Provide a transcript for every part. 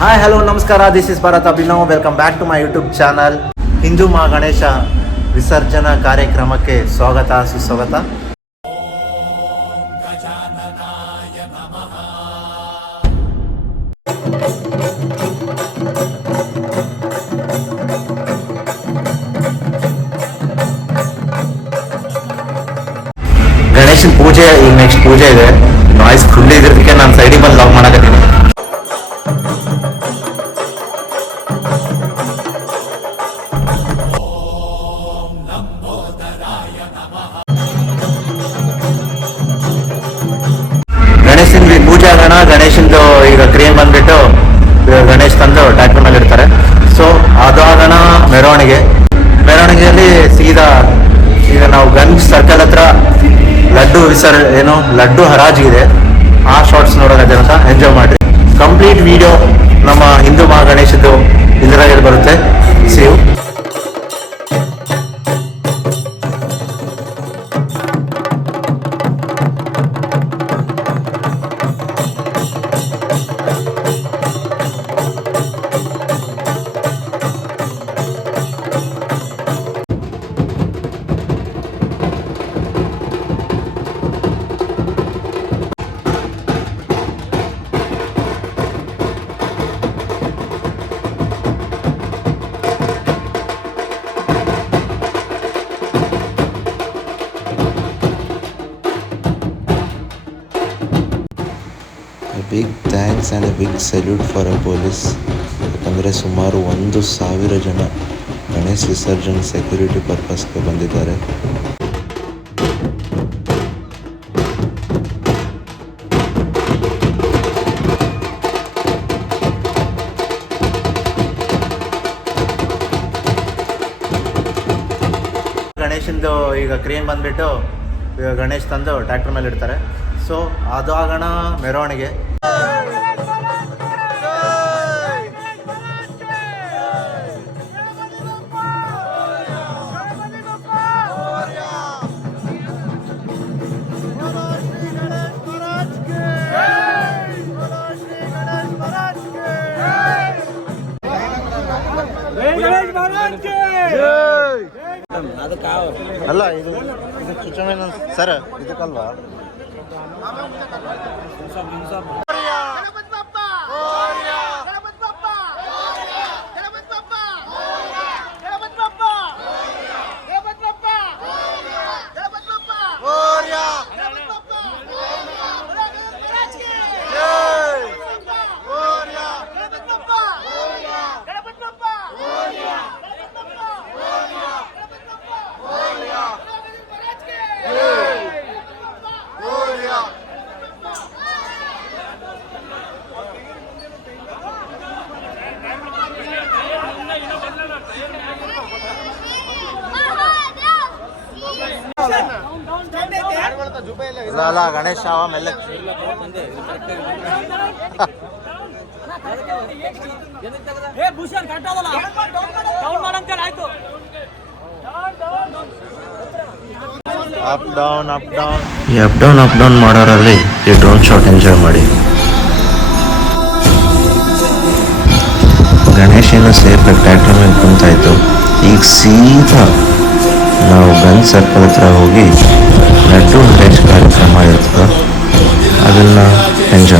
Hi hello ನಮಸ್ಕಾರ. This is Bharat Abhinav welcome back to my YouTube channel Hindu ಮಾ ಗಣೇಶ ವಿಸರ್ಜನಾ ಕಾರ್ಯಕ್ರಮಕ್ಕೆ ಸ್ವಾಗತ ಸುಸ್ವಾಗತ ಗಣೇಶನ್ ಪೂಜೆ ಈಗ ನೆಕ್ಸ್ಟ್ ಪೂಜೆ ಇದೆ. ನಾಯ್ಸ್ ಫುಲ್ ಇದ್ರದಕ್ಕೆ ನಾನು ಸೈಡಿಗೆ ಬಂದು ಲಾಕ್ ಮಾಡಕತ್ತೀನಿ. ಬಂದ್ಬಿಟ್ಟು ಗಣೇಶ್ ತಂದು ಟ್ರ್ಯಾಕ್ಟರ್ ಮೇಲೆ ಇಡ್ತಾರೆ. ಸೊ ಅದಾಗೋಣ ಮೆರವಣಿಗೆ. ಮೆರವಣಿಗೆಯಲ್ಲಿ ಸೀದಾ ಈಗ ನಾವು ಗಂಜ್ ಸರ್ಕಲ್ ಹತ್ರ ಲಡ್ಡು ವಿಸರ್ ಏನು, ಲಡ್ಡು ಹರಾಜಿಗಿದೆ ಆ ಶಾರ್ಟ್ಸ್ ನೋಡೋಣ ಅಂತ ಎಂಜಾಯ್ ಮಾಡ್ರಿ. ಕಂಪ್ಲೀಟ್ ವಿಡಿಯೋ ನಮ್ಮ ಹಿಂದೂ ಮಹಾ ಗಣೇಶದ್ದು ಇದರಾಗೆ ಬರುತ್ತೆ save thanks and a big salute for a police ಯಾಕಂದರೆ ಸುಮಾರು ಒಂದು ಸಾವಿರ ಜನ ಗಣೇಶ್ ವಿಸರ್ಜನ್ ಸೆಕ್ಯೂರಿಟಿ ಪರ್ಪಸ್ಗೆ ಬಂದಿದ್ದಾರೆ. ಗಣೇಶಂದು ಈಗ ಕ್ರೇನ್ ಬಂದ್ಬಿಟ್ಟು ಗಣೇಶ ತಂದು ಟ್ರ್ಯಾಕ್ಟರ್ ಮೇಲೆ ಇಡ್ತಾರೆ ಸೊ ಅದು ಆಗೋಣ ಮೆರವಣಿಗೆ. ಅಲ್ಲ ಇದು ಇದು ಚುಚ್ಚಮೇನ ಸರ್ ಇದಕ್ಕಲ್ವಾ? ಗಣೇಶ ಆಮೇಲೆ ಅಪ್ ಡೌನ್ ಅಪ್ ಡೌನ್ ಈ ಅಪ್ ಡೌನ್ ಅಪ್ ಡೌನ್ ಮಾಡೋರಲ್ಲಿ ಈ ಡ್ರೋನ್ ಶಾಟ್ ಎಂಜಾಯ್ ಮಾಡಿ. ಗಣೇಶ ಏನೋ ಸೇಫ್ ಟ್ರ್ಯಾಕ್ಟರ್ ಮೇಲೆ ಕುಂತಾಯ್ತು ಈಗ ಸೀದಾ ನಾವು ಗನ್ ಸರ್ಕಲ್ ಹತ್ರ ಹೋಗಿ ಲಡ್ಡು ಮಾಡಿರ್ತದೆ ಅದನ್ನು ಎಂಜಾಯ್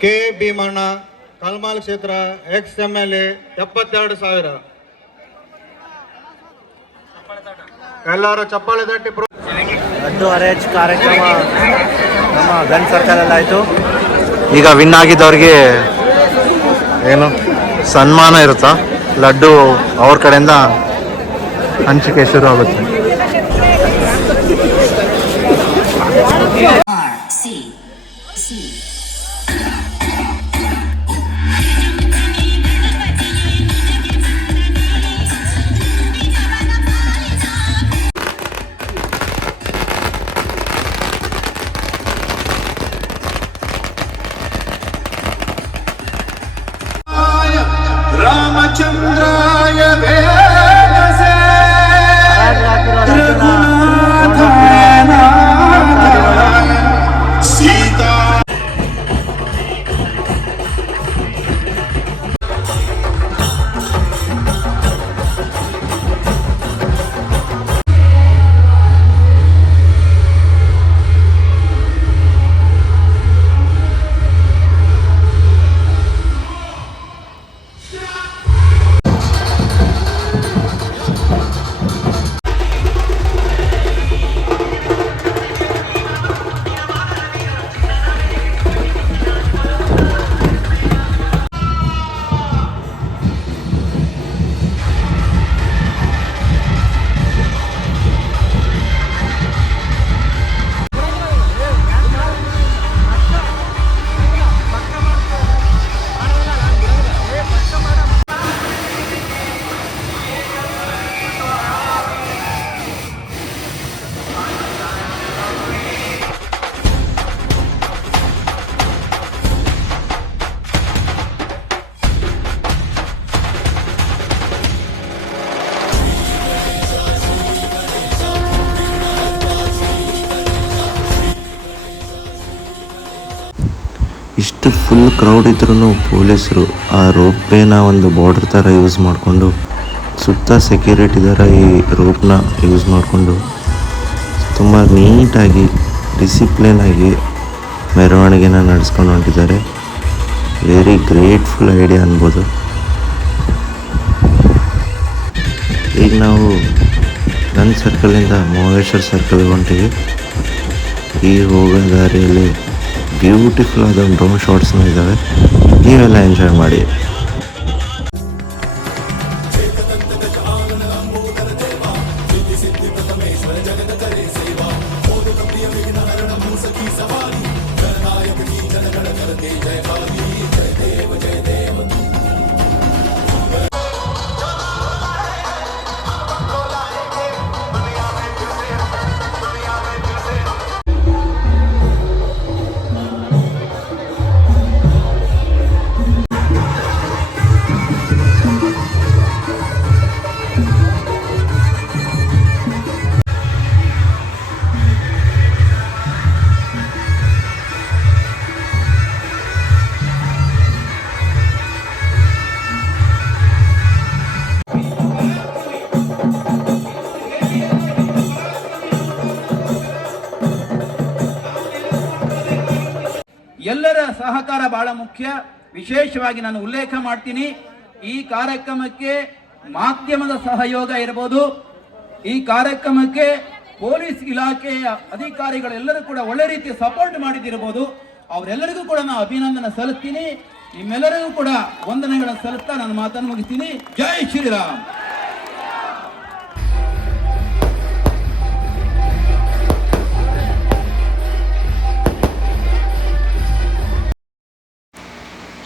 ಕೆ ಭೀಮಣ್ಣ ಕಲ್ಮಾಲ್ ಕ್ಷೇತ್ರ ಎಕ್ಸ್ ಎಂ ಎಲ್ ಎ ಎಪ್ಪತ್ತೆರಡು ಸಾವಿರ. ಎಲ್ಲರೂ ಚಪ್ಪಾಳೆ ತಟ್ಟಿ ಪ್ರೋ- ಲಡ್ಡು ಅರೇಂಜ್ ಕಾರ್ಯಕ್ರಮ ನಮ್ಮ ಗನ್ ಸರ್ಕಲ್ ಆಯಿತು ಈಗ ವಿನ್ ಆಗಿದ್ದವ್ರಿಗೆ ಏನು ಸನ್ಮಾನ ಇರುತ್ತಾ? ಲಡ್ಡು ಅವ್ರ ಕಡೆಯಿಂದ ಹಂಚಿಕೆ ಶುರು ಆಗುತ್ತೆ. ಫುಲ್ ಕ್ರೌಡ್ ಇದ್ರೂ ಪೊಲೀಸರು ಆ ರೋಪ್ವೇನ ಒಂದು ಬಾರ್ಡರ್ ಥರ ಯೂಸ್ ಮಾಡಿಕೊಂಡು ಸುತ್ತ ಸೆಕ್ಯೂರಿಟಿ ಥರ ಈ ರೋಪ್ನ ಯೂಸ್ ಮಾಡಿಕೊಂಡು ತುಂಬ ನೀಟಾಗಿ ಡಿಸಿಪ್ಲಿನ್ ಆಗಿ ಮೆರವಣಿಗೆನ ನಡೆಸ್ಕೊಂಡು ಹೊಂಟಿದ್ದಾರೆ. ವೆರಿ ಗ್ರೇಟ್ಫುಲ್ ಐಡಿಯಾ ಅನ್ಬೋದು. ಈಗ ನಾವು ನನ್ನ ಸರ್ಕಲಿಂದ ಮಹೇಶ್ವರ್ ಸರ್ಕಲ್ಗೆ ಹೊಂಟಿವಿ. ಈ ಹೋಗೋ ದಾರಿಯಲ್ಲಿ ಬ್ಯೂಟಿಫುಲ್ ಆದ ಡ್ರೋನ್ ಶಾಟ್ಸ್ನೂ ಇದ್ದಾವೆ ನೀವೆಲ್ಲ ಎಂಜಾಯ್ ಮಾಡಿ. ಮುಖ್ಯ. ವಿಶೇಷವಾಗಿ ನಾನು ಉಲ್ಲೇಖ ಮಾಡ್ತೀನಿ. ಈ ಕಾರ್ಯಕ್ರಮಕ್ಕೆ ಮಾಧ್ಯಮದ ಸಹಯೋಗ ಇರಬಹುದು ಈ ಕಾರ್ಯಕ್ರಮಕ್ಕೆ ಪೊಲೀಸ್ ಇಲಾಖೆಯ ಅಧಿಕಾರಿಗಳೆಲ್ಲರೂ ಕೂಡ ಒಳ್ಳೆ ರೀತಿ ಸಪೋರ್ಟ್ ಮಾಡಿದಿರಬಹುದು ಅವರೆಲ್ಲರಿಗೂ ಕೂಡ ನಾನು ಅಭಿನಂದನೆ ಸಲ್ಲಿಸ್ತೀನಿ. ನಿಮ್ಮೆಲ್ಲರಿಗೂ ಕೂಡ ವಂದನೆಗಳನ್ನು ಸಲ್ಲಿಸ್ತಾ ನಾನು ಮಾತನ್ನು ಮುಗಿಸ್ತೀನಿ. ಜೈ ಶ್ರೀರಾಮ್.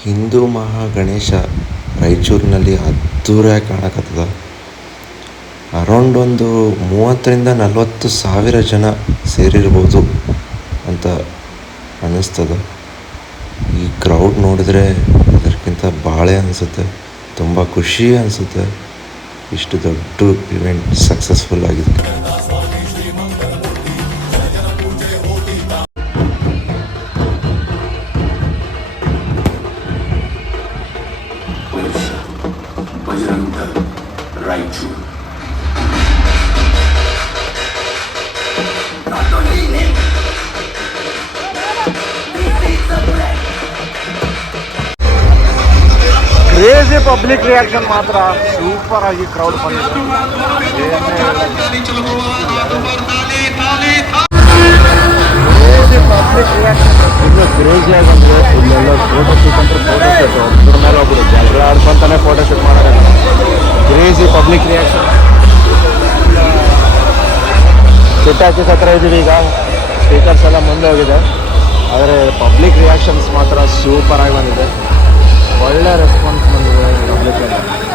ಹಿಂದೂ ಮಹಾ ಗಣೇಶ ರಾಯಚೂರಿನಲ್ಲಿ ಅದ್ದೂರಿಯಾಗಿ ಕಾಣಕತ್ತದ. ಅರೌಂಡ್ ಒಂದು ಮೂವತ್ತರಿಂದ ನಲವತ್ತು ಸಾವಿರ ಜನ ಸೇರಿರ್ಬೋದು ಅಂತ ಅನ್ನಿಸ್ತದ ಈ ಕ್ರೌಡ್ ನೋಡಿದ್ರೆ ಅದಕ್ಕಿಂತ ಬಾಳೆ ಅನಿಸುತ್ತೆ, ತುಂಬ ಖುಷಿ ಅನಿಸುತ್ತೆ. ಇಷ್ಟು ದೊಡ್ಡ ಇವೆಂಟ್ ಸಕ್ಸಸ್ಫುಲ್ ಆಗಿದೆ. ಪಬ್ಲಿಕ್ ರಿಯಾಕ್ಷನ್ ಮಾತ್ರ. ಸೂಪರ್ ಆಗಿ ಕ್ರೌಡ್ ಕ್ರೇಜಿಯಾಗಿ ಬಂದಿದೆ. ಇಲ್ಲೆಲ್ಲ ಫೋಟೋ ಶೂಟ್ ಅಂದ್ರೆ ಫೋಟೋ ಶೂಟ್ ಒಬ್ಬರ ಮೇಲೆ ಒಬ್ಬರು ಜಗಳ ಆಡ್ಕೊಂತಾನೆ ಫೋಟೋ ಶೂಟ್ ಮಾಡೋದು. ಕ್ರೇಜಿ ಪಬ್ಲಿಕ್ ರಿಯಾಕ್ಷನ್ ಚಿಟ್ಟಾಚಿಸ್ ಹತ್ರ ಇದ್ದೀವಿ ಈಗ. ಸ್ಪೀಕರ್ಸ್ ಎಲ್ಲ ಮುಂದೆ ಹೋಗಿದೆ. ಆದರೆ ಪಬ್ಲಿಕ್ ರಿಯಾಕ್ಷನ್ಸ್ ಮಾತ್ರ ಸೂಪರ್ ಆಗಿ ಬಂದಿದೆ. ಒಳ್ಳೆ ರೆಸ್ಪಾನ್ಸ್ ಬಂದಿದೆ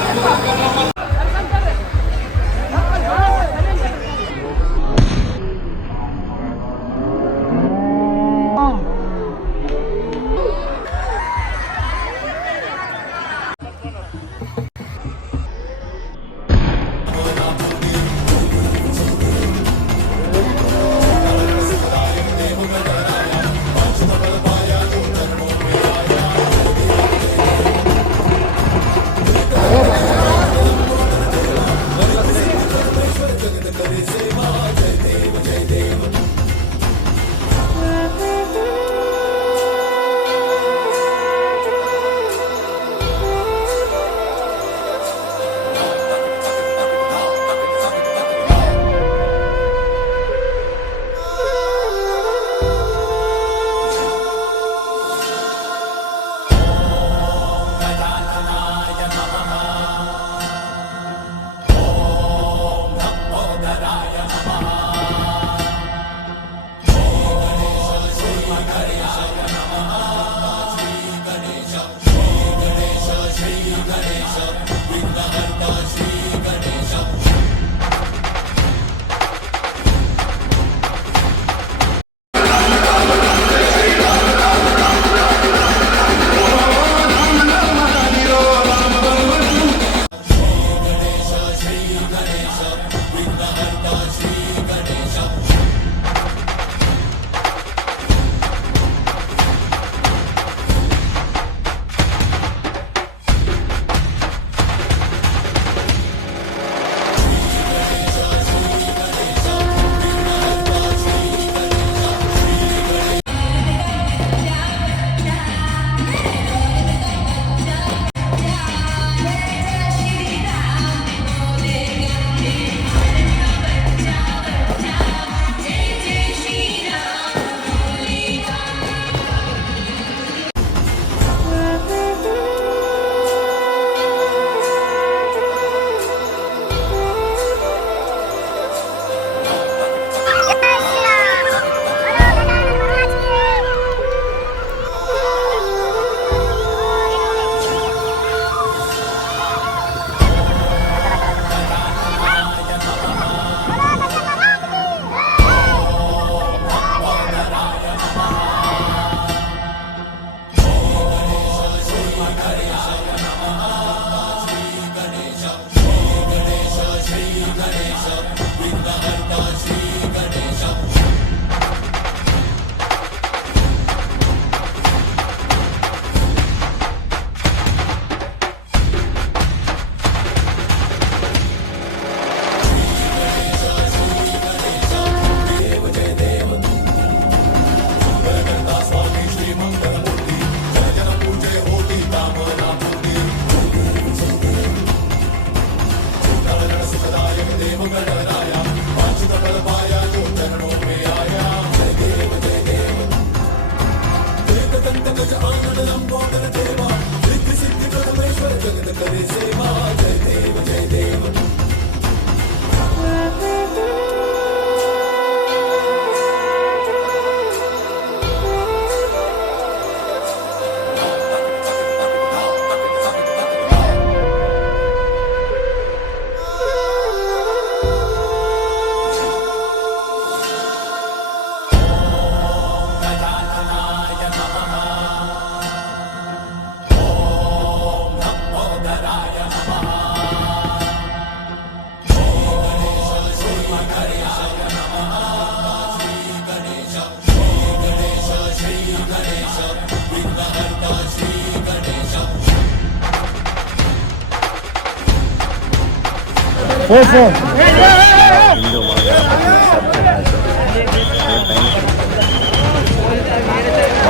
ಒನ್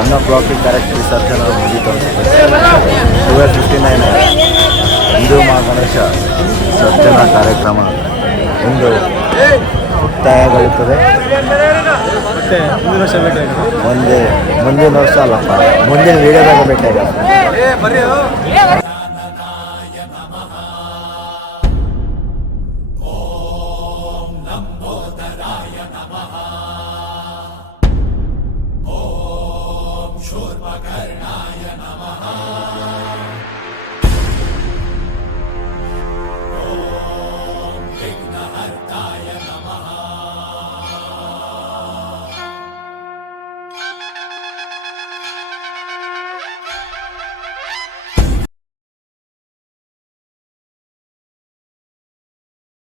ಓ ಕ್ಲಾಕಿಗೆ ಕರೆಕ್ಟ್ ವಿಸರ್ಜನೆ ಮುಗಿತು twelve fifty nine Hindu Mahaganesha ವಿಸರ್ಜನಾ ಕಾರ್ಯಕ್ರಮ ಇಂದು ಮುಕ್ತಾಯಗೊಳ್ಳುತ್ತದೆ ಮುಂದೆ ಮುಂದಿನ ವರ್ಷ ಅಲ್ಲಪ್ಪ ಮುಂದಿನ ವೀಡಿಯೋದಾಗ ಭೇಟಿಯಾಗ